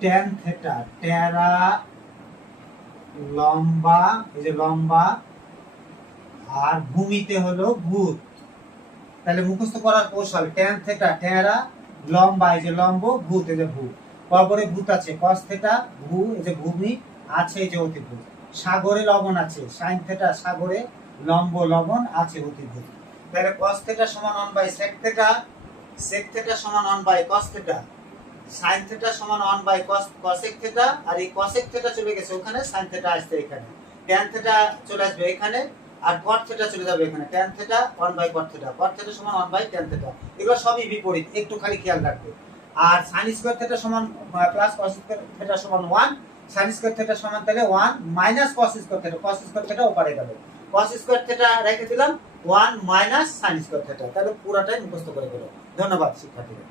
Tan theta, টেরা লম্বা, এই যে লম্বা, আর ভূমিতে হলো ভূত। তাহলে মুখস্থ করার কৌশল, ট্যান থেটা টেরা লম্বা, এই যে লম্ব, ভূত এই যে ভূ, কবরে ভূত আছে, কস থেটা ভূ, এই যে ভূমি, আছে এই যে অতিভূত। সাগরে লবণ আছে, সাইন থেটা সাগরে, লম্ব লবণ, আছে অতিভূত। তাহলে কস থেটা সমান 1 by sec theta, sec theta সমান 1 by cos theta, sine theta সমান 1 বাই কসেক থেটা, আর এই কসেক থেটা চলে গেছে ওখানে, সাইন থেটা আসছে এখানে, ট্যান থেটা চলে আসবে এখানে, আর কট থেটা চলে যাবে এখানে, tan theta 1 by cot theta, cot theta সমান 1 বাই ট্যান থেটা। এগুলো সবই বিপরীত, একটু খালি খেয়াল রাখবে। আর সাইন স্কয়ার থেটা সমান প্লাস কস স্কয়ার থেটা সমান 1, সাইন স্কয়ার থেটা সমান তাহলে 1 মাইনাস কস স্কয়ার থেটা, কস স্কয়ার থেটা ওপারে গেল, কস স্কয়ার থেটা রেখে দিলাম 1 মাইনাস সাইন স্কয়ার থেটা। তাহলে পুরোটাই মুখস্থ করে গেল। ধন্যবাদ শিক্ষার্থীরা।